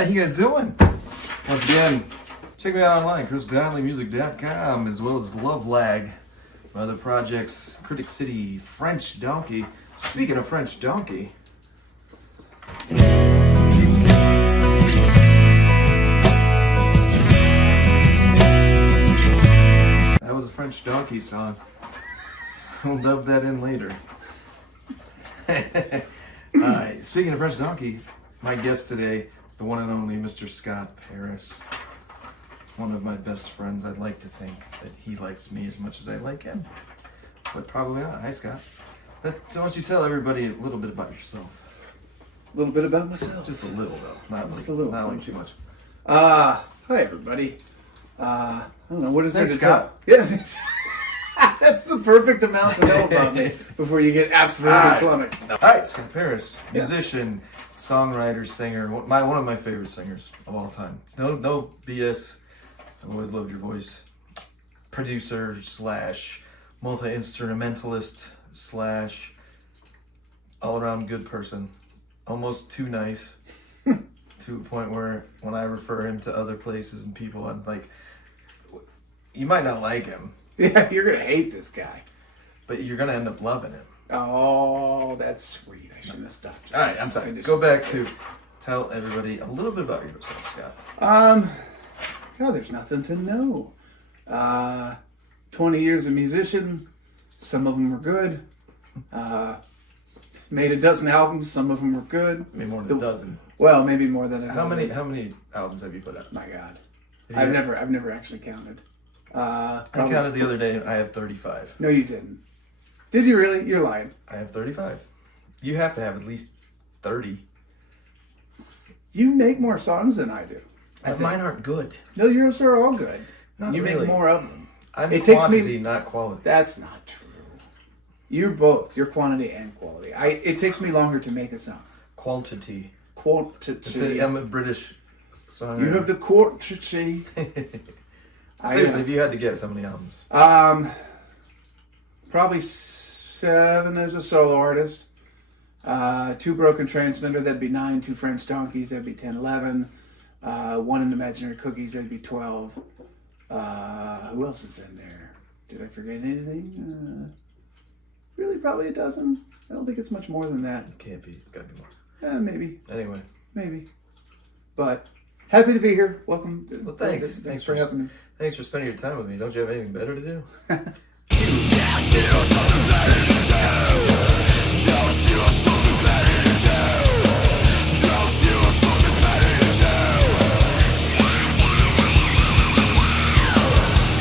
How you guys doing? Once again, check me out online, ChrisDonleyMusic.com, as well as Love Lag. My other projects, Critic City, French Donkey. Speaking of French Donkey, that was a French Donkey song. We'll dub that in later. Alright, speaking of French Donkey, my guest today, the one and only Mr. Scott Paris. One of my best friends. I'd like to think that he likes me as much as I like him, but probably not. Hi, Scott. So why don't you tell everybody a little bit about yourself? A little bit about myself. Just a little, though. Not Just like, a little. Not like too much. Hi, everybody. I don't know, what is Thanks, there to Scott. tell? Yeah, that's the perfect amount to know about me before you get absolutely flummoxed. All right, Scott Paris, musician, songwriter, singer, one of my favorite singers of all time. No BS. I've always loved your voice. Producer / multi-instrumentalist / all-around good person. Almost too nice to a point where when I refer him to other places and people, I'm like, you might not like him. Yeah, you're going to hate this guy. But you're going to end up loving him. Oh, that's sweet. I shouldn't have stopped. All right, I'm sorry. Go back to tell everybody a little bit about yourself, Scott. God, there's nothing to know. 20 years a musician. Some of them were good. Made a dozen albums. Some of them were good. Maybe more than a dozen. Well, maybe more than a dozen. How many albums have you put out? My God, I've never actually counted. I counted the other day. I have 35. No, you didn't. Did you really? You're lying. I have 35. You have to have at least 30. You make more songs than I do. Mine aren't good. No, yours are all good. Not you really. make more of them. I'm It quantity, takes me- not quality. That's not true. You're both. You're quantity and quality. It takes me longer to make a song. Quantity. Quantity. I'm a British songwriter. You have the quantity. Seriously, if you had to guess how many albums? Probably 7 as a solo artist. 2 Broken Transmitter, that'd be 9. 2 French Donkeys, that'd be 10, 11. 1 in Imaginary Cookies, that'd be 12. Who else is in there? Did I forget anything? Really, probably a dozen. I don't think it's much more than that. It can't be. It's got to be more. Maybe. Anyway. Maybe. But happy to be here. Welcome. Well, thanks. Thanks for having me. Thanks for spending your time with me. Don't you have anything better to do?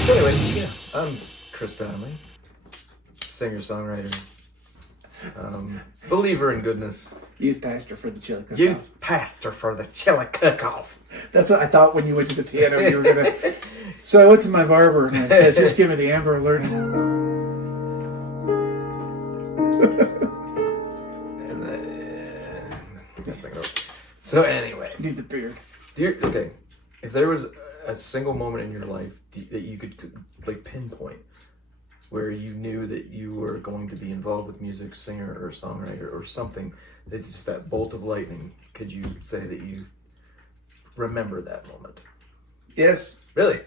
Anyway, yeah, I'm Chris Donley, singer-songwriter, believer in goodness. Youth pastor for the Chili Cook-Off. Youth pastor for the Chili Cook-Off. That's what I thought when you went to the piano. You were gonna. So I went to my barber and I said, "Just give me the Amber Alert." And then, so anyway, Need the beard. okay, if there was a single moment in your life that you could like pinpoint where you knew that you were going to be involved with music, singer or songwriter or something, it's just that bolt of lightning, could you say that you remember that moment? Yes, Really?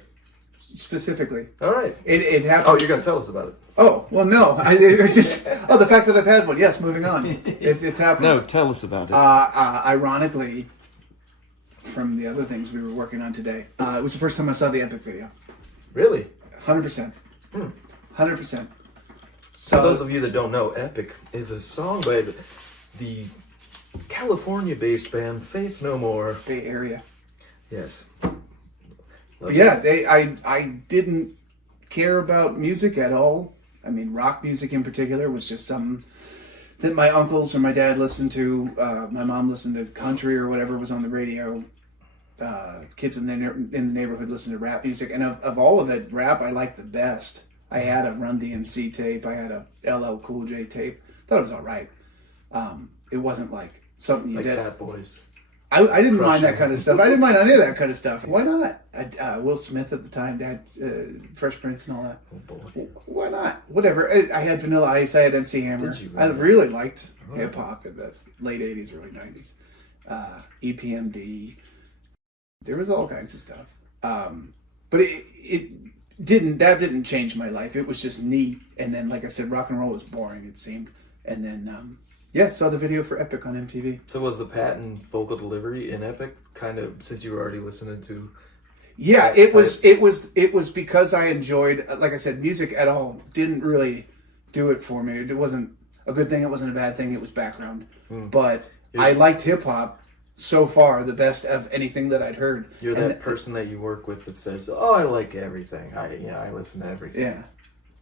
specifically. All right. It happened. Oh, you're going to tell us about it. Oh, well, no. The fact that I've had one. Yes, moving on. It's happened. No, tell us about it. Ironically, from the other things we were working on today, it was the first time I saw the Epic video. Really? 100%. 100%. So those of you that don't know, Epic is a song by the California-based band Faith No More. Bay Area. Yes. But yeah, I didn't care about music at all. I mean, rock music in particular was just something that my uncles or my dad listened to. My mom listened to country or whatever was on the radio. Kids in the neighborhood listened to rap music. And of all of it, rap I liked the best. I had a Run DMC tape. I had a LL Cool J tape. Thought it was all right. It wasn't like something you like did. Fat Boys. I didn't mind that kind of stuff. I didn't mind any of that kind of stuff. Why not? Will Smith at the time, Dad, Fresh Prince and all that. Oh boy. Why not? Whatever. I had Vanilla Ice. I had MC Hammer. Did you I really? really liked hip hop in the late 80s, early 90s. EPMD, There was all kinds of stuff. But it didn't change my life. It was just neat. And then, like I said, rock and roll was boring, it seemed. And then, saw the video for Epic on MTV. So was the Patton vocal delivery in Epic kind of, since you were already listening to? Yeah, it was because I enjoyed, like I said, music at all didn't really do it for me. It wasn't a good thing. It wasn't a bad thing. It was background. But I liked hip hop so far, the best of anything that I'd heard. You're that person that you work with that says, "Oh, I like everything. I listen to everything." Yeah.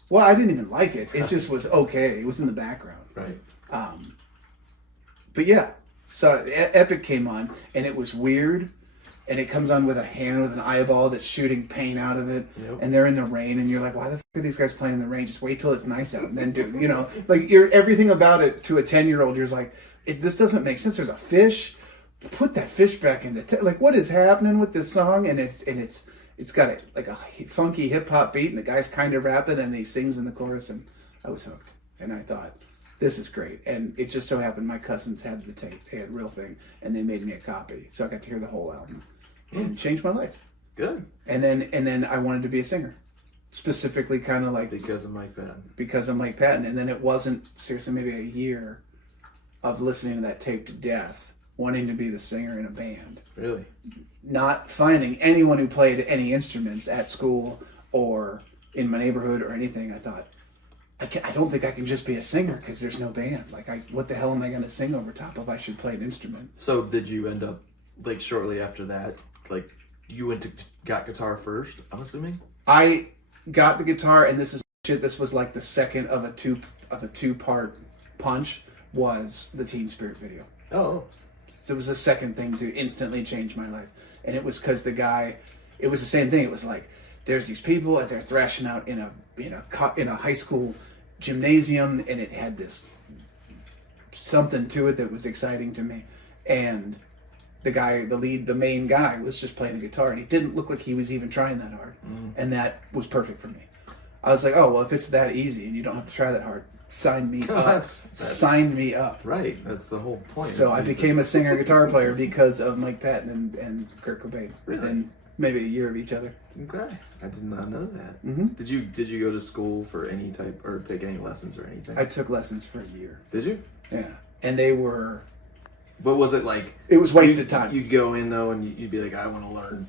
Well, I didn't even like it. It just was okay. It was in the background. Right. But yeah, so Epic came on, and it was weird. And it comes on with a hand with an eyeball that's shooting paint out of it. Yep. And they're in the rain, and you're like, why the f*** are these guys playing in the rain? Just wait till it's nice out, and then do, like you're everything about it to a 10-year-old. You're like, this doesn't make sense. There's a fish. Put that fish back in the like. What is happening with this song? And it's got a funky hip hop beat, and the guy's kind of rapping, and he sings in the chorus, and I was hooked. And I thought, this is great. And it just so happened my cousins had the tape. They had Real Thing, and they made me a copy, so I got to hear the whole album. And changed my life. Good. And then I wanted to be a singer, specifically kind of like because of Mike Patton. Because of Mike Patton. And then it wasn't seriously maybe a year of listening to that tape to death, wanting to be the singer in a band. Really? Not finding anyone who played any instruments at school or in my neighborhood or anything. I thought, I don't think I can just be a singer because there's no band. Like, what the hell am I going to sing over top of? I should play an instrument. So did you end up, like, shortly after that, like, you got guitar first, I'm assuming? I got the guitar, and this was like the second of a two-part punch, was the Teen Spirit video. Oh. So it was the second thing to instantly change my life. And it was because it was the same thing. It was like, there's these people, and they're thrashing out in a high school gymnasium, and it had this something to it that was exciting to me. And the main guy was just playing a guitar, and he didn't look like he was even trying that hard. And that was perfect for me. I was like, oh, well, if it's that easy and you don't have to try that hard, sign me up. Sign me up. Right. That's the whole point. So I became a singer guitar player because of Mike Patton and Kurt Cobain. Really? Within maybe a year of each other. Okay. I did not know that. Mm-hmm. Did you go to school for any type, or take any lessons or anything? I took lessons for a year. Did you? Yeah. And they were... But was it like... It was wasted time. You'd go in, though, and you'd be like, I want to learn,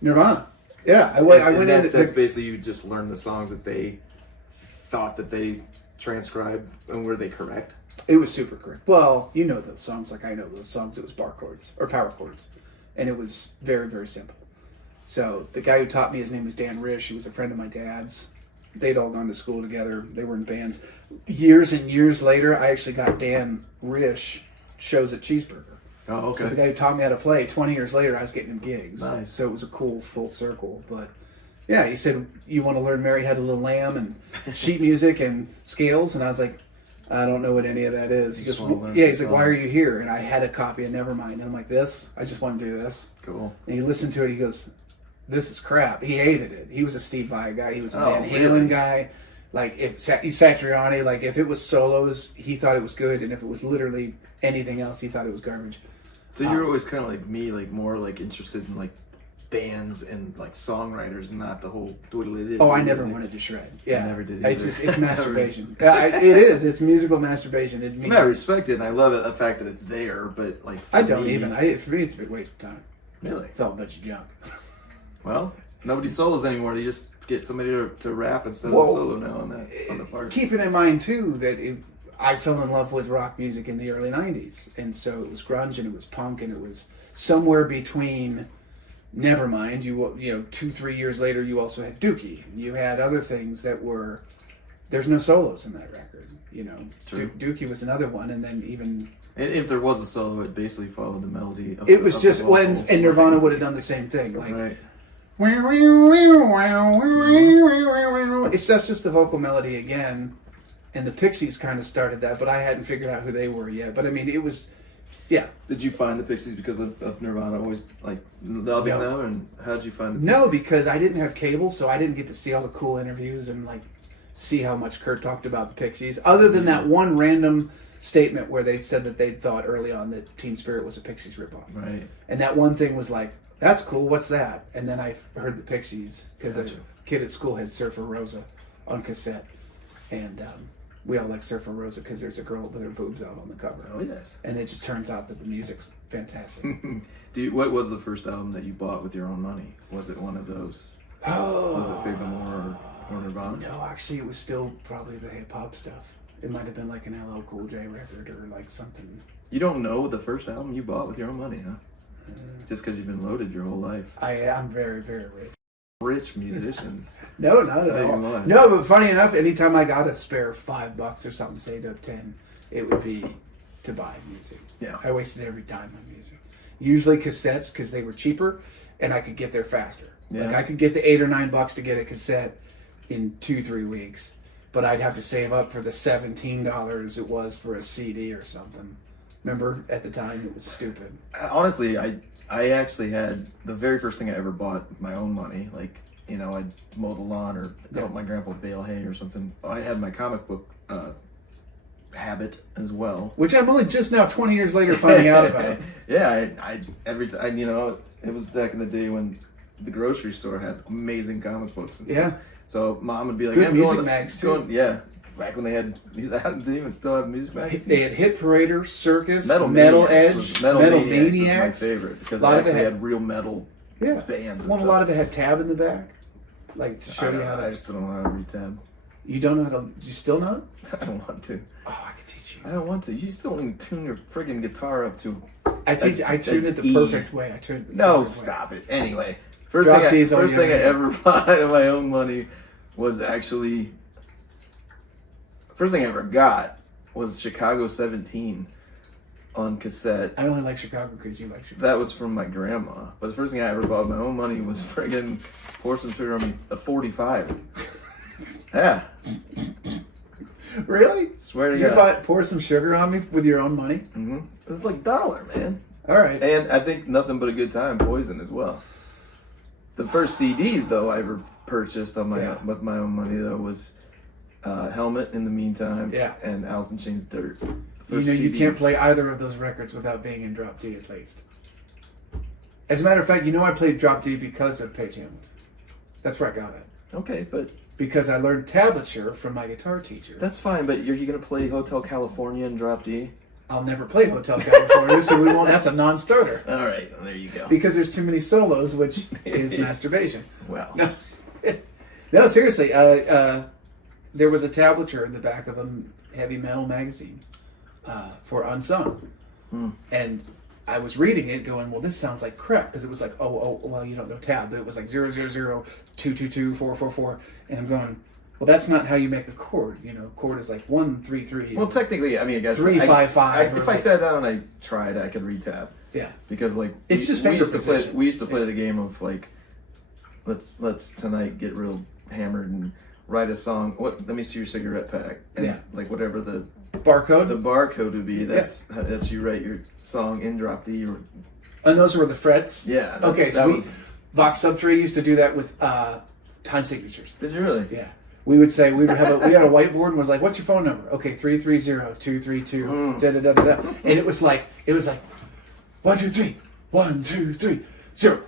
Nirvana. Yeah. I went in... That's basically you just learn the songs that they thought that they transcribed, and were they correct? It was super correct. Well, you know those songs like I know those songs. It was bar chords, or power chords. And it was very, very simple. So the guy who taught me, his name was Dan Rish. He was a friend of my dad's. They'd all gone to school together. They were in bands. Years and years later, I actually got Dan Rish shows at Cheeseburger. Oh, okay. So the guy who taught me how to play, 20 years later, I was getting him gigs. Nice. So it was a cool full circle. But yeah, he said, you want to learn Mary Had a Little Lamb and sheet music and scales? And I was like, I don't know what any of that is. He goes, he's like, why are you here? And I had a copy of Nevermind. And I'm like, this? I just want to do this. Cool. And he listened to it. He goes, this is crap. He hated it. He was a Steve Vai guy. He was a Van Halen guy. Like, if Satriani, like, if it was solos, he thought it was good. And if it was literally anything else, he thought it was garbage. So you're always kind of like me, like more like interested in like bands and like songwriters, and not the whole twiddly. Oh, I never wanted to shred. Yeah, I never did either. It's masturbation. It is. It's musical masturbation. I respect it, and I love it, the fact that it's there. But like, I don't even. For me, it's a big waste of time. Really, it's all a bunch of junk. Well, nobody solos anymore. You just get somebody to rap instead of solo now on the part. Keeping in mind too that I fell in love with rock music in the early '90s, and so it was grunge and it was punk and it was somewhere between. Nevermind, you 2-3 years later, you also had Dookie. You had other things that were. There's no solos in that record, True. Dookie was another one, and then even. And if there was a solo, it basically followed the melody. It was just when, and Nirvana would have done the same thing, like. Right. That's just the vocal melody again, and the Pixies kind of started that, but I hadn't figured out who they were yet. But I mean, it was. Yeah. Did you find the Pixies because of Nirvana always like loving them, and how did you find the Pixies? No, because I didn't have cable, so I didn't get to see all the cool interviews and like see how much Kurt talked about the Pixies. Other than that one random statement where they said that they thought early on that Teen Spirit was a Pixies ripoff. Right. And that one thing was like, That's cool. What's that? And then I heard the Pixies because Gotcha. a kid at school had Surfer Rosa on cassette, and we all like Surfer Rosa because there's a girl with her boobs out on the cover. Oh yes. And it just turns out that the music's fantastic. What was the first album that you bought with your own money? Was it one of those? Was it Faith No More or Nirvana? No, actually, it was still probably the hip hop stuff. It might have been like an LL Cool J record or like something. You don't know the first album you bought with your own money, huh? Just because you've been loaded your whole life. I'm very, very rich. Rich musicians. No, not at all. No, but funny enough, anytime I got a spare $5 or something, say to 10, it would be to buy music. Yeah. I wasted every dime on music. Usually cassettes because they were cheaper and I could get there faster. Yeah. Like I could get the $8 or $9 to get a cassette in 2-3 weeks, but I'd have to save up for the $17 it was for a CD or something. Remember, at the time, it was stupid. Honestly, I actually had the very first thing I ever bought with my own money. Like, you know, I'd mow the lawn or help my grandpa bale hay or something. I had my comic book habit as well. Which I'm only just now, 20 years later, finding out about. Yeah, every time, you know, it was back in the day when the grocery store had amazing comic books and stuff. Yeah. So mom would be like, good hey, music mags, too. Yeah. Back when they didn't even still have music magazines. They had Hit Parader, Circus, Metal Edge, Metal was Maniacs. my favorite because it actually had real metal bands. And a lot of it had tab in the back, like to show you how to. I just don't know how to read tab. You don't know how to. Do you still not? I don't want to. Oh, I could teach you. I don't want to. You still don't even tune your friggin' guitar up to. I tune it the perfect way. I tune it. No, stop it. Anyway, first thing I ever bought of my own money was actually. First thing I ever got was Chicago 17 on cassette. I only like Chicago because you like Chicago. That was from my grandma. But the first thing I ever bought with my own money was friggin' Pour Some Sugar on Me, a 45. Yeah. Really? Swear to God. You bought Pour Some Sugar on Me with your own money? Mm-hmm. It was like $1, man. All right. And I think Nothing But a Good Time, Poison as well. The first CDs, though, I ever purchased on with my own money, though, was... Helmet in the Meantime, and Alice in Chains Dirt. You know, you can't play either of those records without being in Drop D at least. As a matter of fact, you know I played Drop D because of Paige Hamilton. That's where I got it. Okay, but... Because I learned tablature from my guitar teacher. That's fine, but are you going to play Hotel California and Drop D? I'll never play Hotel California, so we won't. That's a non-starter. All right, well, there you go. Because there's too many solos, which is masturbation. Well. No, seriously. There was a tablature in the back of a heavy metal magazine for Unsung. And I was reading it going, well, this sounds like crap. Because it was like, well, you don't know tab. But it was like 000-222-444. And I'm going, well, that's not how you make a chord. You know, chord is like 1, 3, 3. Well, technically, I mean, I guess 3, 5, 5. If I sat down and I tried, I could read tab. Yeah. Because like it's just we used to play the game of like, let's tonight get real hammered and write a song. Let me see your cigarette pack. And like whatever the barcode. The barcode would be. That's you write your song in Drop D. And those were the frets. Yeah. Okay. So Vox Subtree used to do that with time signatures. Did you really? Yeah. We would say we had a whiteboard and was like, "What's your phone number?" Okay, 330-232 da da da da da. And it was like 1 2 3 1 2 3 0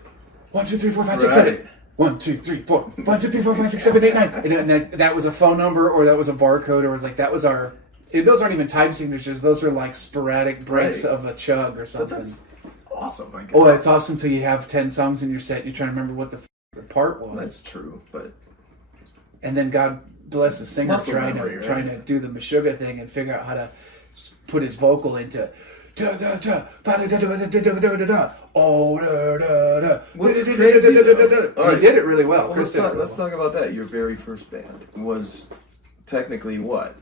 1 2 3 4 5 6 7 1 2 3 4 1 2 3 4 5 6 7 8 9. And that was a phone number, or that was a barcode, or it was like that was our. Those aren't even time signatures. Those are like sporadic breaks of a chug or something. But that's awesome. It's awesome until you have 10 songs in your set. You're trying to remember what the part was. That's true, but. And then God bless the singer trying to do the Meshuggah thing and figure out how to put his vocal into da da da da da da da da da. Oh da da da. What's crazy? He did it really well. Let's talk about that. Your very first band was technically what?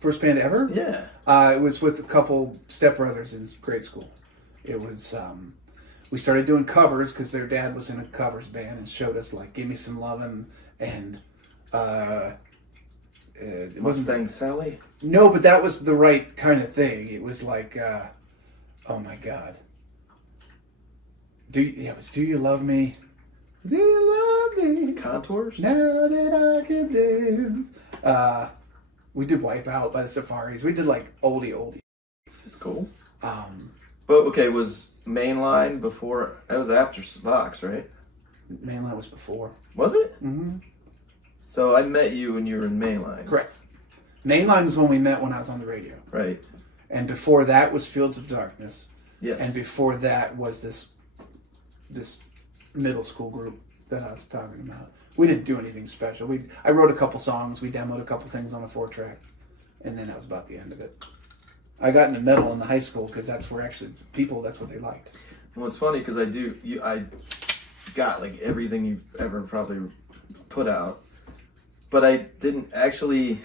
First band ever? Yeah. It was with a couple stepbrothers in grade school. It was. We started doing covers because their dad was in a covers band and showed us like "Give Me Some Lovin'" and Mustang Sally. No, but that was the right kind of thing. It was like, oh my God, do you love me? Do you love me? Contours. Now that I can dance. We did "Wipe Out" by the Safaris. We did like oldie. It's cool. But okay, was Mainline before, that was after Vox, right? Mainline was before. Was it? Mm-hmm. So I met you when you were in Mainline. Correct. Mainline was when we met when I was on the radio. Right. And before that was Fields of Darkness. Yes. And before that was this middle school group that I was talking about. We didn't do anything special. I wrote a couple songs. We demoed a couple things on a 4-track. And then that was about the end of it. I got into metal in the high school because that's where actually that's what they liked. Well, it's funny because I got like everything you've ever probably put out, but I didn't actually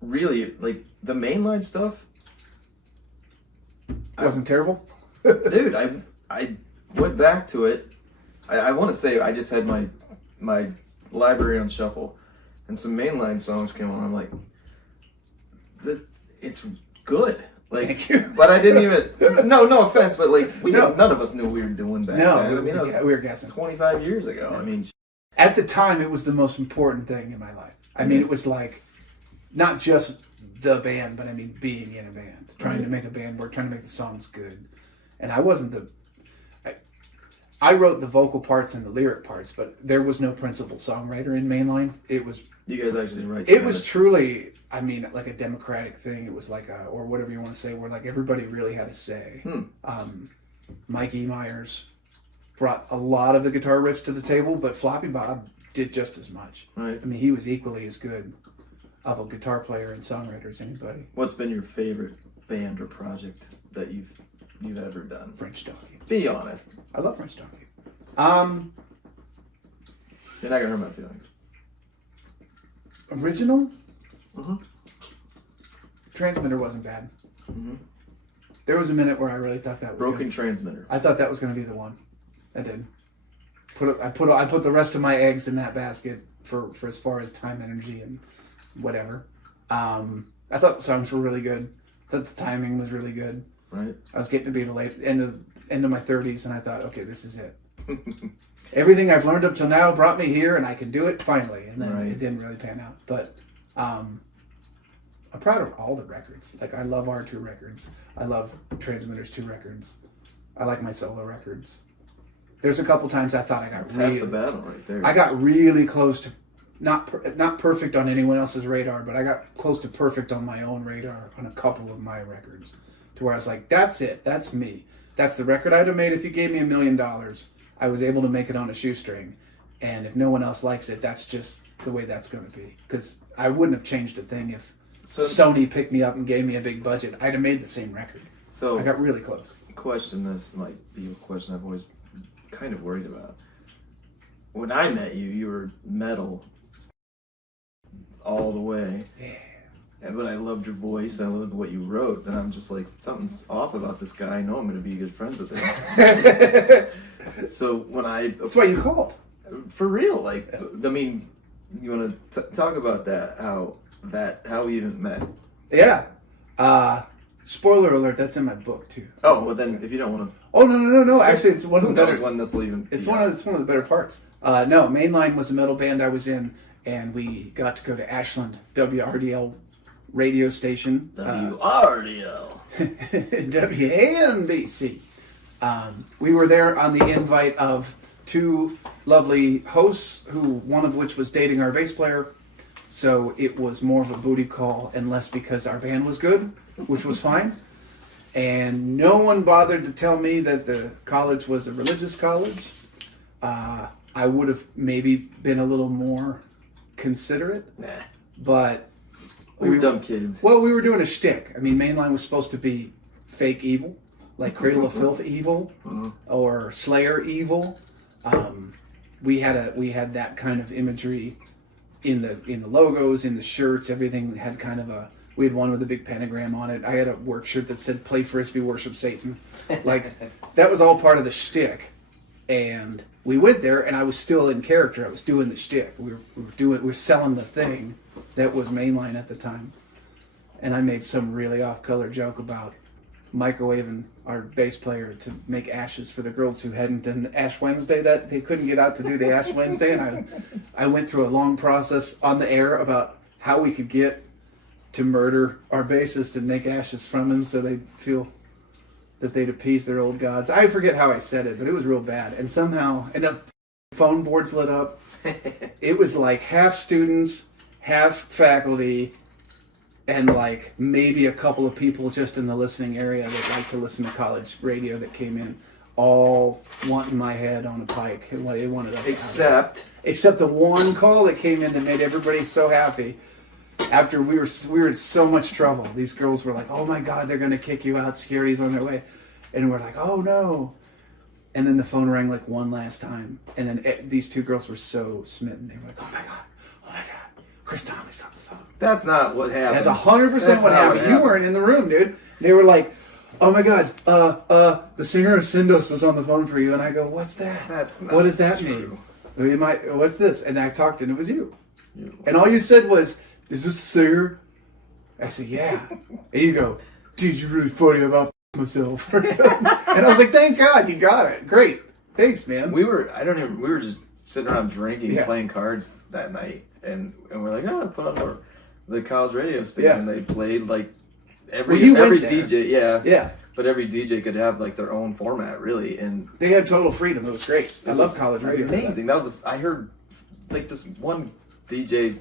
really like the Mainline stuff. Wasn't terrible? Dude, I went back to it. I want to say I just had my library on shuffle, and some Mainline songs came on. I'm like, it's good. Like, thank you. But I didn't even. No offense, but like none of us knew what we were doing back then. I mean, we were guessing. 25 years ago. Yeah. I mean, at the time, it was the most important thing in my life. I mean, it was like not just the band, but I mean being in a band, trying to make a band work, trying to make the songs good. And I wasn't I wrote the vocal parts and the lyric parts, but there was no principal songwriter in Mainline. It was. You guys actually write. It was truly. I mean, like a democratic thing. It was like or whatever you want to say, where like everybody really had a say. Mikey Myers brought a lot of the guitar riffs to the table, but Floppy Bob did just as much. Right. I mean, he was equally as good of a guitar player and songwriter as anybody. What's been your favorite band or project that you've ever done? French Donkey. Be honest. I love French Donkey. You're not gonna hurt my feelings. Original? Mm-hmm. Transmitter wasn't bad. Mm-hmm. There was a minute where I really thought that was Broken good. Transmitter. I thought that was going to be the one. I did. I put the rest of my eggs in that basket for as far as time, energy, and whatever. I thought the songs were really good. I thought the timing was really good. Right. I was getting to be the end of my 30s, and I thought, okay, this is it. Everything I've learned up till now brought me here, and I can do it finally. And then it didn't really pan out, but I'm proud of all the records. Like I love R2 records. I love Transmitter's 2 records. I like my solo records. There's a couple times I thought I got half the battle right there. I got really close to not perfect on anyone else's radar, but I got close to perfect on my own radar on a couple of my records, to where I was like, that's it, that's me, that's the record I'd have made if you gave me $1 million. I was able to make it on a shoestring, and if no one else likes it, that's just the way that's going to be. Because I wouldn't have changed a thing if Sony picked me up and gave me a big budget. I'd have made the same record. So I got really close. Question this might be a question I've always kind of worried about. When I met you, you were metal all the way. Yeah. But I loved your voice. I loved what you wrote. And I'm just like, something's off about this guy. I know I'm going to be good friends with him. So when That's why you called. For real. Like, I mean, you want to talk about that? How we even met? Yeah. Spoiler alert, that's in my book too. Oh, well then, if you don't want to... Oh, no. Actually, it's one of the better... when this will even... It's one of the better parts. No, Mainline was a metal band I was in, and we got to go to Ashland, WRDL radio station. WRDL. WANBC. We were there on the invite of 2 lovely hosts, one of which was dating our bass player. So it was more of a booty call and less because our band was good, which was fine. And no one bothered to tell me that the college was a religious college. I would have maybe been a little more considerate. Nah. But we were dumb kids. Well, we were doing a shtick. I mean, Mainline was supposed to be fake evil, like Cradle of Filth evil or Slayer evil. We had that kind of imagery in the logos, in the shirts. Everything had kind of we had one with a big pentagram on it. I had a work shirt that said "Play Frisbee, Worship Satan." Like that was all part of the shtick. And we went there, and I was still in character. I was doing the shtick. We were selling the thing that was Mainline at the time. And I made some really off-color joke about microwaving our bass player to make ashes for the girls who hadn't done Ash Wednesday, that they couldn't get out to do the Ash Wednesday. And I went through a long process on the air about how we could get to murder our bassist and make ashes from him so they'd feel that they'd appease their old gods. I forget how I said it, but it was real bad. And somehow, and the phone boards lit up. It was like half students, half faculty, and like maybe a couple of people just in the listening area that like to listen to college radio that came in, all wanting my head on a pike. And they wanted us except the one call that came in that made everybody so happy. After we were in so much trouble, these girls were like, "Oh my God, they're gonna kick you out. Security's on their way," and we're like, "Oh no!" And then the phone rang like one last time, and then these two girls were so smitten. They were like, "Oh my God, Chris Donley's on the phone." That's not what happened. That's 100% what happened. You weren't in the room, dude. They were like, "Oh my God, the singer of Syndos is on the phone for you," and I go, "What's that? That's not what does that true. mean? What's this?" And I talked, and it was you. And all you said was, "Is this the singer?" I said, "Yeah." And you go, "Dude, you're really funny about myself." And I was like, "Thank God you got it. Great. Thanks, man." We were just sitting around drinking, playing cards that night, and we're like, "Oh, put on the college radio station." And they played like every DJ, yeah. But every DJ could have like their own format, really, and they had total freedom. It was great. I love college radio. Amazing. That was I heard like this one DJ,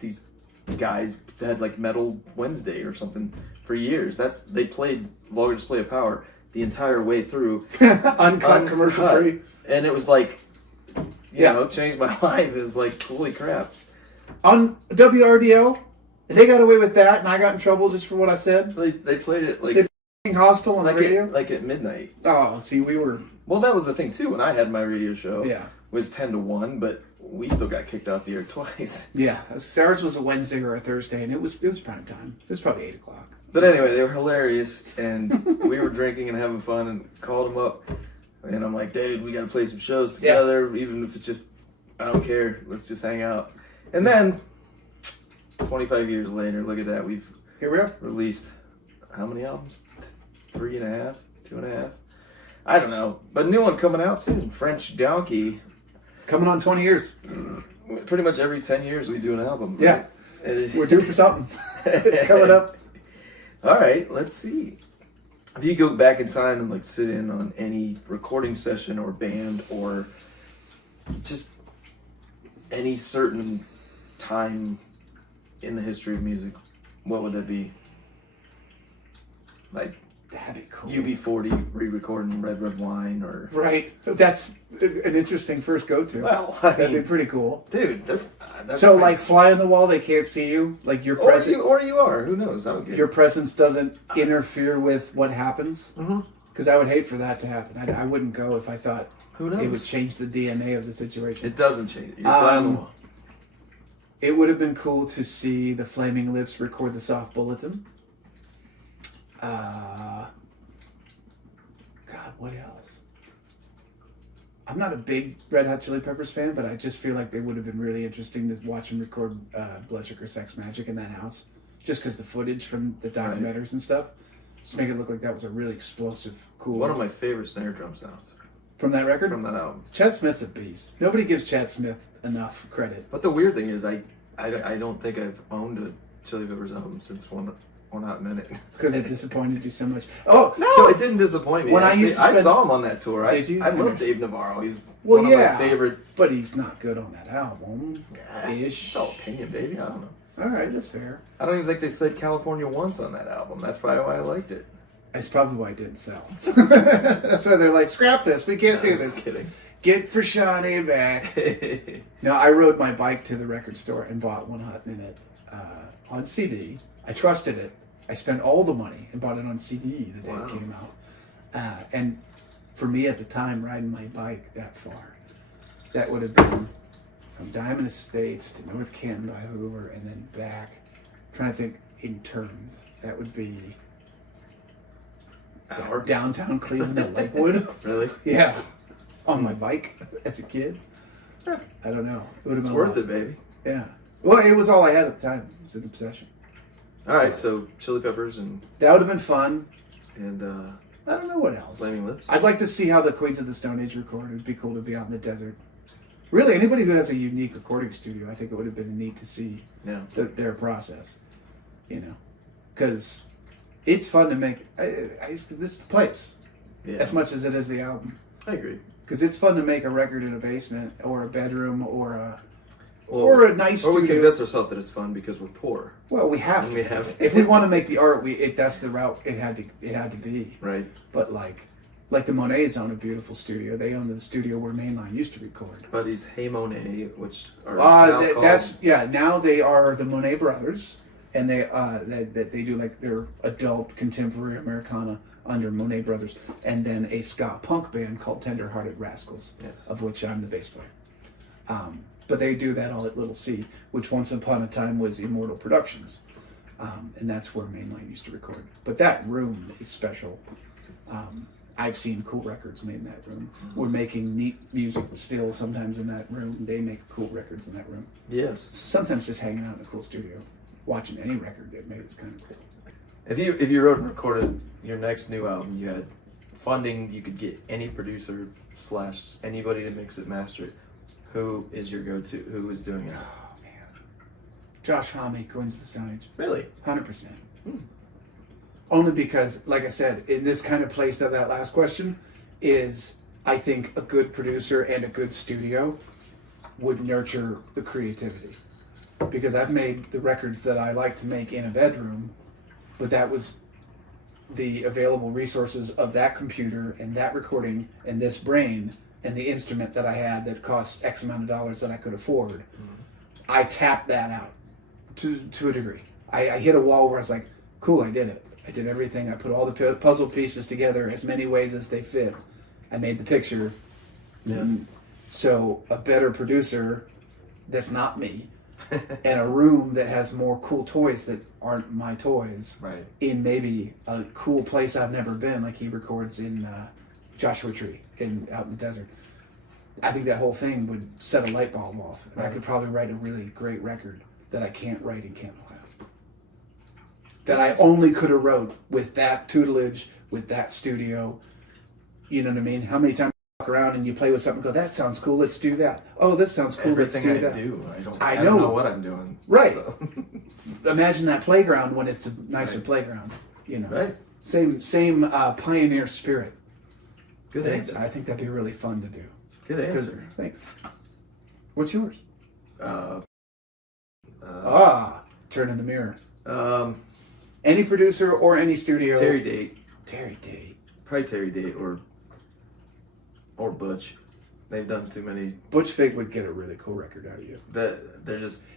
these guys had like Metal Wednesday or something for years. They played Vulgar Display of Power the entire way through, uncut, commercial free, and it was like, you know, changed my life. It was like, holy crap. On WRDL, they got away with that, and I got in trouble just for what I said. They played it like hostile on the radio, like at midnight. Oh, see, we were. Well, that was the thing too. When I had my radio show, yeah, was 10 to 1, but we still got kicked off the air twice. Yeah, ours was a Wednesday or a Thursday, and it was prime time. It was probably 8 o'clock. But anyway, they were hilarious, and we were drinking and having fun, and called them up, and I'm like, "Dude, we got to play some shows together, even if it's just, I don't care, let's just hang out." And then, 25 years later, look at that, Here we are. Released how many albums? 3.5, 2.5. I don't know, but a new one coming out soon. French Donkey. Coming on 20 years. Pretty much every 10 years we do an album. Right? Yeah. We're due for something. It's coming up. All right, let's see. If you go back in time and like sit in on any recording session or band or just any certain time in the history of music, what would that be? Like, that'd be cool. UB40 re-recording Red Red Wine, or right. That's an interesting first go-to. Well, that'd be pretty cool, dude. So like, fly on the wall, they can't see you. Like your presence, or you are. Who knows? I don't get your presence doesn't interfere with what happens. Because I would hate for that to happen. I wouldn't go if I thought who knows it would change the DNA of the situation. It doesn't change it. You're fly on the wall. It would have been cool to see the Flaming Lips record the Soft Bulletin. God, what else? I'm not a big Red Hot Chili Peppers fan, but I just feel like they would have been really interesting to watch them record Blood Sugar Sex Magic in that house. Just because the footage from the documentaries and stuff, just make it look like that was a really explosive, cool... One of my favorite snare drum sounds. From that record? From that album. Chad Smith's a beast. Nobody gives Chad Smith enough credit. But the weird thing is, I don't think I've owned a Chili Peppers album since One Hot Minute. Because it disappointed you so much. Oh, no, so it didn't disappoint me. When I saw him on that tour. Did you? I love Dave Navarro. He's one of my favorite. But he's not good on that album. Ish. It's all opinion, baby. I don't know. All right, that's fair. I don't even think they said California once on that album. That's probably why I liked it. That's probably why it didn't sell. That's why they're like, scrap this. We can't do this. Just kidding. Get Frashani back. No, I rode my bike to the record store and bought One Hot Minute on CD. I trusted it. I spent all the money and bought it on CD the day it came out. And for me at the time, riding my bike that far, that would have been from Diamond Estates to North Canton by Hoover and then back. I'm trying to think in terms. That would be downtown Cleveland to Lakewood. Really? Yeah. On my bike as a kid. I don't know. It would have it's been worth it, baby. Yeah. Well, it was all I had at the time. It was an obsession. All right, so Chili Peppers and... That would have been fun. And, I don't know what else. Flaming Lips? I'd like to see how the Queens of the Stone Age recorded. It would be cool to be out in the desert. Really, anybody who has a unique recording studio, I think it would have been neat to see their process. You know? Because it's fun to make. This is the place Yeah, as much as it is the album. I agree. Because it's fun to make a record in a basement or a bedroom or a nice Or we studio. convince ourselves that it's fun because we're poor. Well, we have And to. we have to. If we want to make the art, that's the route it had to be. Right. But like the Monets own a beautiful studio. They own the studio where Mainline used to record. Buddy's Hey Monet, which are now called... Now they are the Monet Brothers, and they do like their adult contemporary Americana under Monet Brothers, and then a ska punk band called Tender Hearted Rascals, Yes. of which I'm the bass player. But they do that all at Little C, which once upon a time was Immortal Productions, and that's where Mainline used to record. But that room is special. I've seen cool records made in that room. We're making neat music still sometimes in that room. They make cool records in that room. Yes. Sometimes just hanging out in a cool studio, watching any record get made is kind of cool. If you wrote and recorded your next new album, you had funding, you could get any producer / anybody to mix it, master it. Who is your go-to? Who is doing it? Oh man, Josh Homme, Queens of the Stone Age, Really? 100%. Only because, like I said, in this kind of place to that last question, is I think a good producer and a good studio would nurture the creativity. Because I've made the records that I like to make in a bedroom, but that was the available resources of that computer and that recording and this brain and the instrument that I had that cost X amount of dollars that I could afford. I tapped that out to a degree. I hit a wall where I was like, cool, I did it. I did everything. I put all the puzzle pieces together as many ways as they fit. I made the picture. Yes. So a better producer that's not me and a room that has more cool toys that aren't my toys Right. in maybe a cool place I've never been, like he records in Joshua Tree out in the desert. I think that whole thing would set a light bulb off. And I could probably write a really great record that I can't write in Canton, Ohio. That I only could have wrote with that tutelage, with that studio. You know what I mean? How many times you walk around and you play with something and go, that sounds cool, let's do that. Oh, this sounds cool, Everything let's do I that. do, I I know. don't know what I'm doing. Right. So. Imagine that playground when it's a nicer Right. playground. You know, Right. Same pioneer spirit. Good answer. I think that'd be really fun to do. Good answer. Thanks. What's yours? Turn in the mirror. Any producer or any studio. Terry Date. Terry Date. Probably Terry Date or Butch. They've done too many. Butch Vig would get a really cool record out of you. They've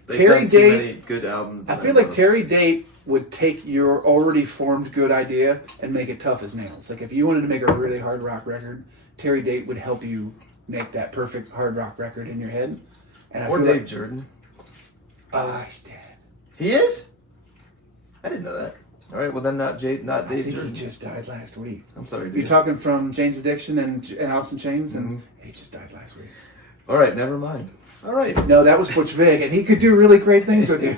Terry done too Date- many good albums. I that feel like love. Terry Date would take your already formed good idea and make it tough as nails. Like if you wanted to make a really hard rock record, Terry Date would help you make that perfect hard rock record in your head. And I Or feel Dave like, Jordan. he's dead. He is? I didn't know that. All right, well then not I Dave think Jordan. he just died last week. I'm sorry, dude. You're talking from Jane's Addiction and Alice in Chains, and he just died last week. All right, never mind. All right. No, that was Butch Vig, and he could do really great things with you.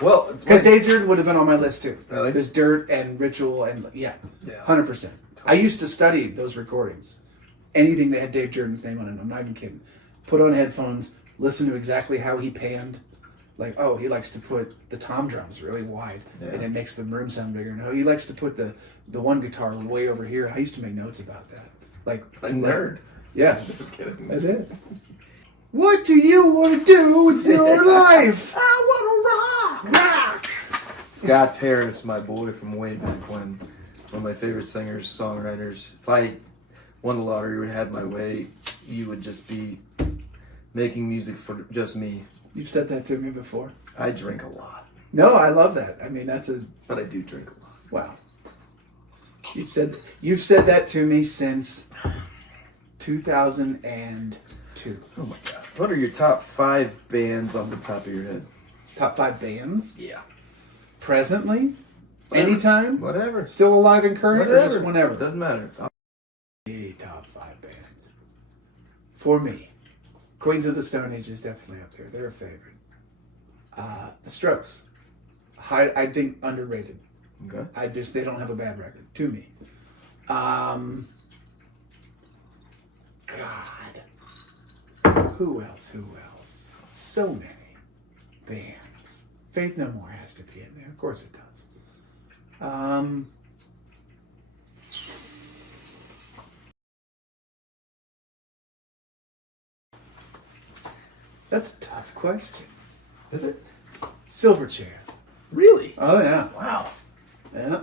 Well, Because Dave Jordan would have been on my list too. Really? Because Dirt and Ritual and Yeah. 100%. I used to study those recordings. Anything that had Dave Jordan's name on it, I'm not even kidding. Put on headphones, listen to exactly how he panned. Like, oh, he likes to put the tom drums really wide, and it makes the room sound bigger. No, he likes to put the one guitar way over here. I used to make notes about that. Like a nerd. Yeah, Just kidding. I did. What do you want to do with your life? I want to rock. Scott Paris, my boy from way back when, one of my favorite singers, songwriters. If I won the lottery or had my way, you would just be making music for just me. You've said that to me before. I drink a lot, No, I love that. I mean, but I do drink a lot. wow. You've said that to me since 2002. Oh my god! What are your top 5 bands off the top of your head? Top 5 bands Yeah. presently, Whatever. anytime, Whatever. still alive and current, or just whenever. Doesn't matter. The top 5 bands for me. Queens of the Stone Age is definitely up there. They're a favorite. The Strokes, I think underrated. Okay. They don't have a bad record to me. God, who else? So many bands. Faith No More has to be in there. Of course it does. That's a tough question. Is it? Silverchair. Really? Oh, yeah. Wow. Yeah.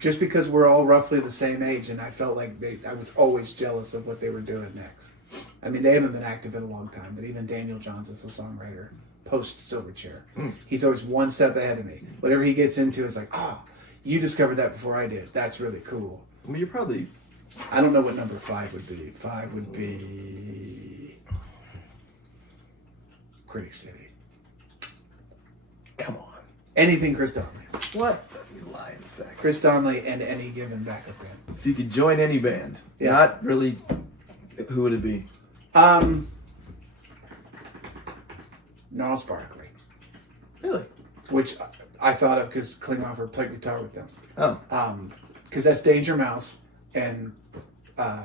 Just because we're all roughly the same age, and I felt like I was always jealous of what they were doing next. I mean, they haven't been active in a long time, but even Daniel Johns is a songwriter post Silverchair. He's always one step ahead of me. Whatever he gets into is like, oh, you discovered that before I did. That's really cool. Well, you're probably... I don't know what number 5 would be. 5 would be Critic City. Come on. Anything Chris Donley. What? You lying sack. Chris Donley and any given backup band. If you could join any band, not really... Who would it be? Gnarls Barkley. Really? Which I thought of because Klinghoffer played guitar with them. Oh. Because that's Danger Mouse and I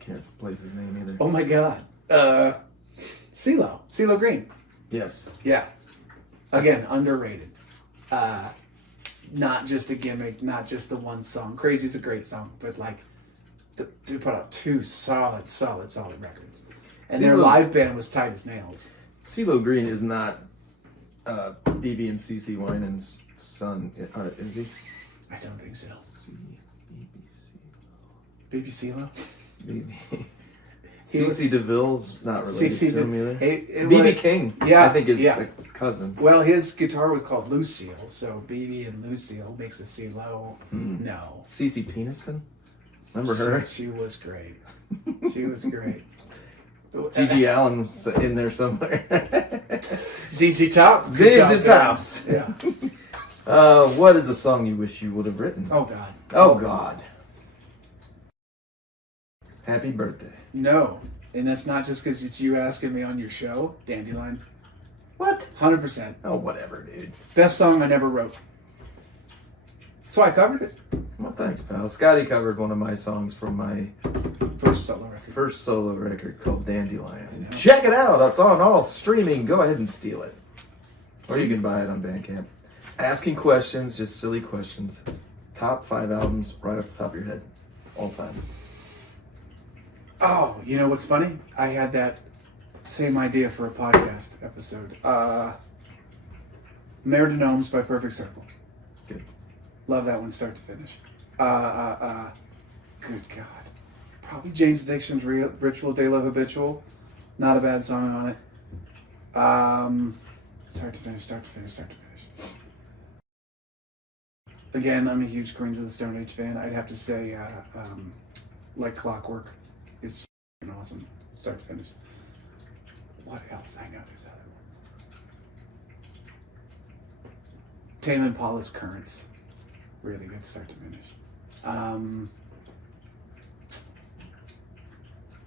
can't place his name either. oh my god, CeeLo Green. Yes. Yeah. Again, underrated. Not just a gimmick, not just the one song. Crazy's a great song, but like they put out 2 solid records. And their live band was tight as nails. CeeLo Green is not BB and CC Winans' son, is he? I don't think so. Baby CeeLo? BB. CC DeVille's not related CC to him either. BB King, yeah, I think is yeah. a cousin. Well, his guitar was called Lucille, so BB and Lucille makes a CeeLo. No. CC Peniston? Remember her? She was great. She was great. Gigi Allen was in there somewhere. ZZ Top. ZZ Tops. Yeah. What is a song you wish you would have written? Oh God. Oh God. Happy birthday. No, and that's not just because it's you asking me on your show. Dandelion. What? 100%. Oh, whatever, dude. Best song I never wrote. That's why I covered it. Well, thanks, pal. Scotty covered one of my songs from my First solo record. first solo record called Dandelion. Check it out. It's on all streaming. Go ahead and steal it. Or you can buy it on BandCamp. Asking questions, just silly questions. Top 5 albums right off the top of your head. All time. Oh, you know what's funny? I had that same idea for a podcast episode. Mare de Gnomes by Perfect Circle. Good. Love that one start to finish. Good God. Probably Jane's Addiction's Ritual, Day Love Habitual. Not a bad song on it. Start to finish. Again, I'm a huge Queens of the Stone Age fan. I'd have to say, Like Clockwork is awesome, start to finish. What else? I know there's other ones. Tame Impala's Currents, really good start to finish.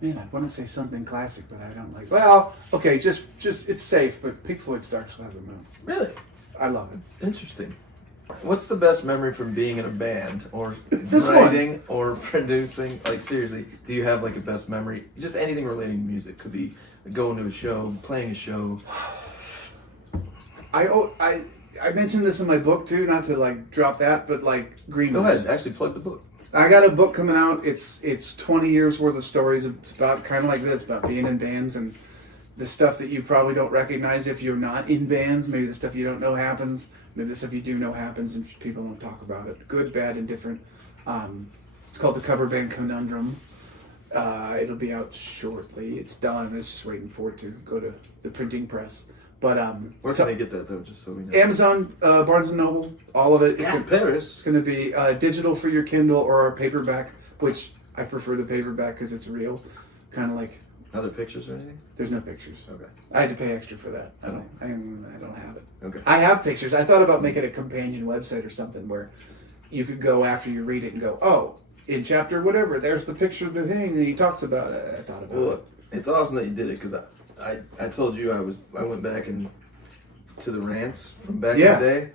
Man, I want to say something classic, but I don't like. Well, okay, just it's safe, but Pink Floyd Starks By the Moon. Really? I love it. Interesting. What's the best memory from being in a band or This writing or producing? Like, seriously, do you have like a best memory? Just anything relating to music. Could be going to a show, playing a show. I mentioned this in my book too, not to like drop that, but like Green. Go ahead, actually plug the book. I got a book coming out. It's 20 years worth of stories about kind of like this, about being in bands and the stuff that you probably don't recognize if you're not in bands. Maybe the stuff you don't know happens. Maybe the stuff you do know happens and people don't talk about it. Good, bad, and different. It's called The Cover Band Conundrum. It'll be out shortly. It's done. It's just waiting for it to go to the printing press. But where can they get that though? Just so we know. Amazon, Barnes and Noble, all of it. Paris. It's going to be digital for your Kindle or paperback, which I prefer the paperback because it's real. Kind of like. Other pictures or anything? There's no pictures. Okay. I had to pay extra for that. I Okay. don't have it. Okay. I have pictures. I thought about making a companion website or something where you could go after you read it and go, oh, in chapter whatever, there's the picture of the thing and he talks about it. I thought about it. It's awesome that you did it because I told you I went back and to the rants from back in the day,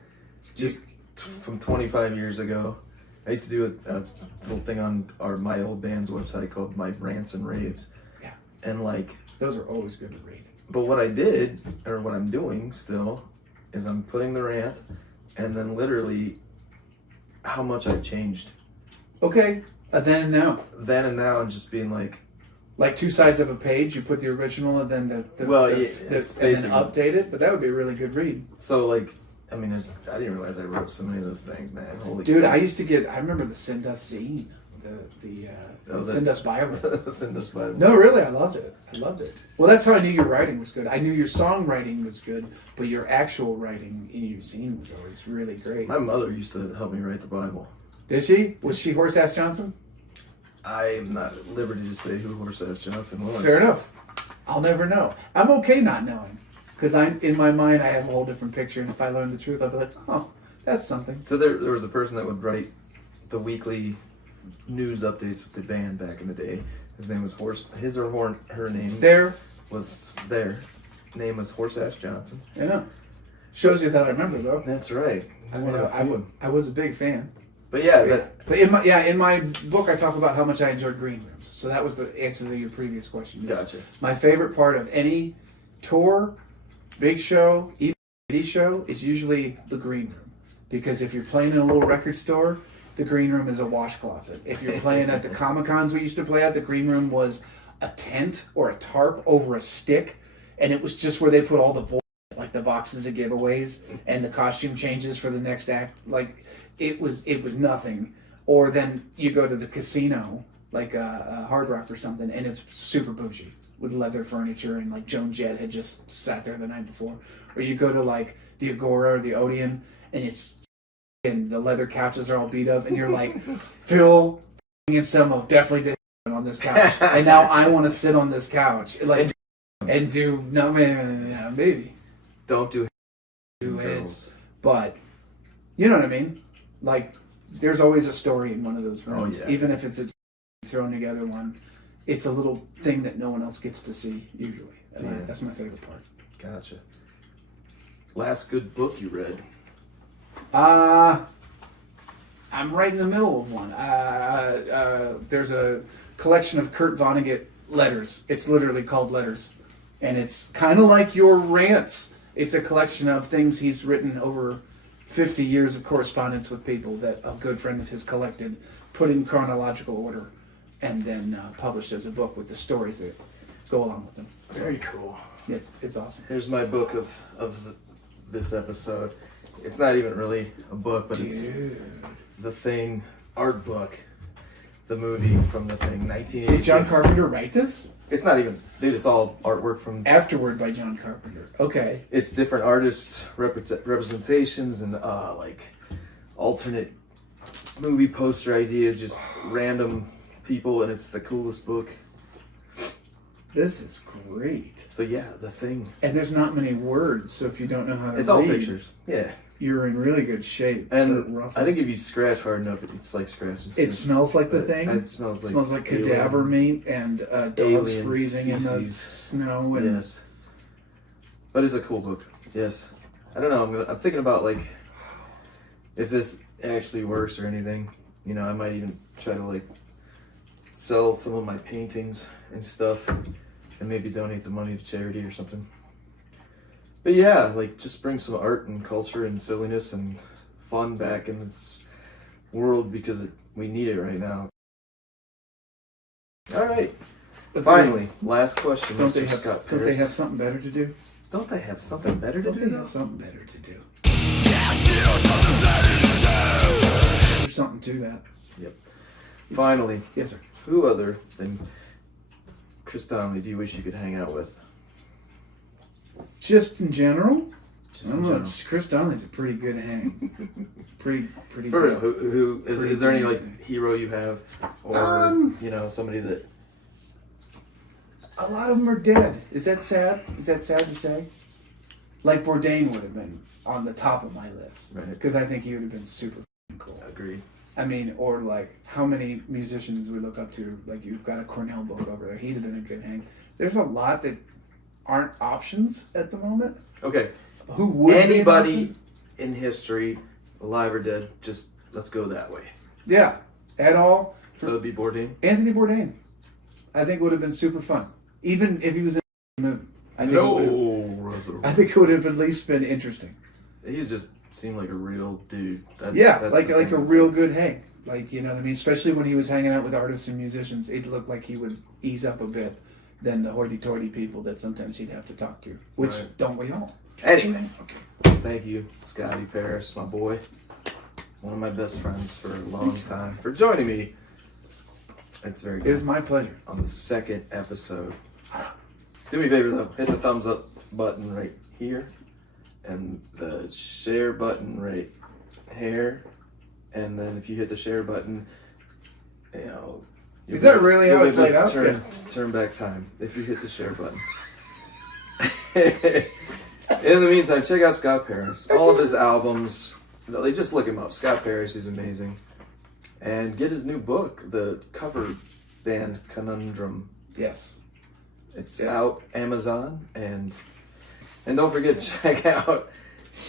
just from 25 years ago. I used to do a little thing on my old band's website called My Rants and Raves. Yeah. And like those are always good to read. But what I did, or what I'm doing still, is I'm putting the rant, and then literally how much I've changed. Okay, then and now. Then and now, and just being like two sides of a page. You put the original and then the it's and then update it. But that would be a really good read. So like, I mean, I didn't realize I wrote so many of those things, man. Holy dude! crap. I used to get. I remember the Sindus zine, the Sindus Bible. Sindus Bible. No, really, I loved it. Well, that's how I knew your writing was good. I knew your songwriting was good, but your actual writing in your zine was always really great. My mother used to help me write the Bible. Did she? Was she Horse-Ass Johnson? I'm not at liberty to say who Horse-Ass Johnson was. Fair enough. I'll never know. I'm okay not knowing. Because in my mind, I have a whole different picture, and if I learn the truth, I'll be like, oh, that's something. So there was a person that would write the weekly news updates with the band back in the day. His name was her name was Horse-Ass Johnson. Yeah. Shows you that I remember, though. That's right. I was a big fan. But yeah, but in my book I talk about how much I enjoyed green rooms. So that was the answer to your previous question. Gotcha. My favorite part of any tour, big show, even TV show is usually the green room, because if you're playing in a little record store, the green room is a wash closet. If you're playing at the Comic-Cons we used to play at, the green room was a tent or a tarp over a stick, and it was just where they put all the bullshit, like the boxes of giveaways and the costume changes for the next act. Like it was nothing. Or then you go to the casino, like a Hard Rock or something, and it's super bougie with leather furniture, and like Joan Jett had just sat there the night before. Or you go to like the Agora or the Odeon, and the leather couches are all beat up, and you're like, Phil and Selmo definitely did on this couch, and now I want to sit on this couch, like, and do no, maybe don't do it, but you know what I mean. Like, there's always a story in one of those rooms, even if it's a thrown together one. It's a little thing that no one else gets to see usually, and that's my favorite part. Gotcha. Last good book you read? I'm right in the middle of one. There's a collection of Kurt Vonnegut letters. It's literally called Letters. And it's kind of like your rants. It's a collection of things he's written over 50 years of correspondence with people that a good friend of his collected, put in chronological order, and then published as a book with the stories that go along with them. Very cool. It's awesome. Here's my book of this episode. It's not even really a book, but it's The Thing art book. The movie from The Thing, 1980. Did John Carpenter write this? It's not even, dude, it's all artwork from... Afterward by John Carpenter. Okay. It's different artists' representations and like alternate movie poster ideas, just random people, and it's the coolest book. This is great. So yeah, The Thing. And there's not many words, so if you don't know how to read... It's all pictures. Yeah. You're in really good shape. And I think if you scratch hard enough, it's like scratching. It smells like The Thing. It smells like cadaver meat and dogs freezing in the snow. And yes. But it's a cool book. Yes. I don't know. I'm thinking about like if this actually works or anything. You know, I might even try to like sell some of my paintings and stuff, and maybe donate the money to charity or something. But yeah, like just bring some art and culture and silliness and fun back in this world, because we need it right now. All right. Finally, last question. Don't they have something better to do? Don't they have something better to do? They have something better to do? There's something to that. Yep. Finally. Yes, sir. Who other than Chris Donley do you wish you could hang out with? Just in general? Just in general. Chris Donley's a pretty good hang. pretty For good. Who is there any like hero you have, or you know, somebody that? A lot of them are dead. Is that sad? Is that sad to say? Like Bourdain would have been on the top of my list, Right. Because I think he would have been super cool. Agreed. I mean, or like how many musicians we look up to. Like you've got a Cornell book over there. He'd have been a good hang. There's a lot that aren't options at the moment. Okay. Who would anybody in history, alive or dead? Just let's go that way. Yeah, at all. So it'd be Bourdain. Anthony Bourdain, I think would have been super fun. Even if he was in the mood, I think No, I think it would have at least been interesting. he just seemed like a real dude. That's, Yeah, that's like the a thing. real good hang. Like, you know what I mean? Especially when he was hanging out with artists and musicians, it looked like he would ease up a bit than the hoity-toity people that sometimes he'd have to talk to. Which, Right. don't we all? Anyway, Okay. thank you, Scotty Paris, my boy, one of my best friends for a long time, for joining me. It's very It was good. my pleasure. On the second episode. Do me a favor though, hit the thumbs up button right here, and the share button right here, and then if you hit the share button, you know. Is that really how it's laid out? Turn back time if you hit the share button. In the meantime, check out Scott Paris. All of his albums, like, just look him up. Scott Paris is amazing. And get his new book, The Cover Band Conundrum. Yes. It's Yes. out Amazon, and don't forget to check out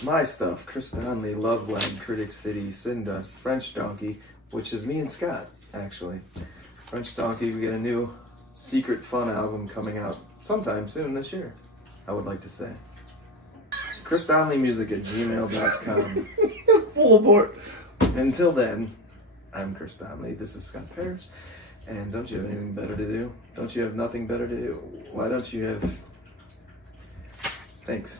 my stuff. Chris Donley, Love Land, Critic City, Sin Dust, French Donkey, which is me and Scott, actually. French Donkey, we get a new secret fun album coming out sometime soon this year, I would like to say. ChrisDonleyMusic@gmail.com. Full abort. Until then, I'm Chris Donley. This is Scott Paris. And don't you have anything better to do? Don't you have nothing better to do? Why don't you have... Thanks.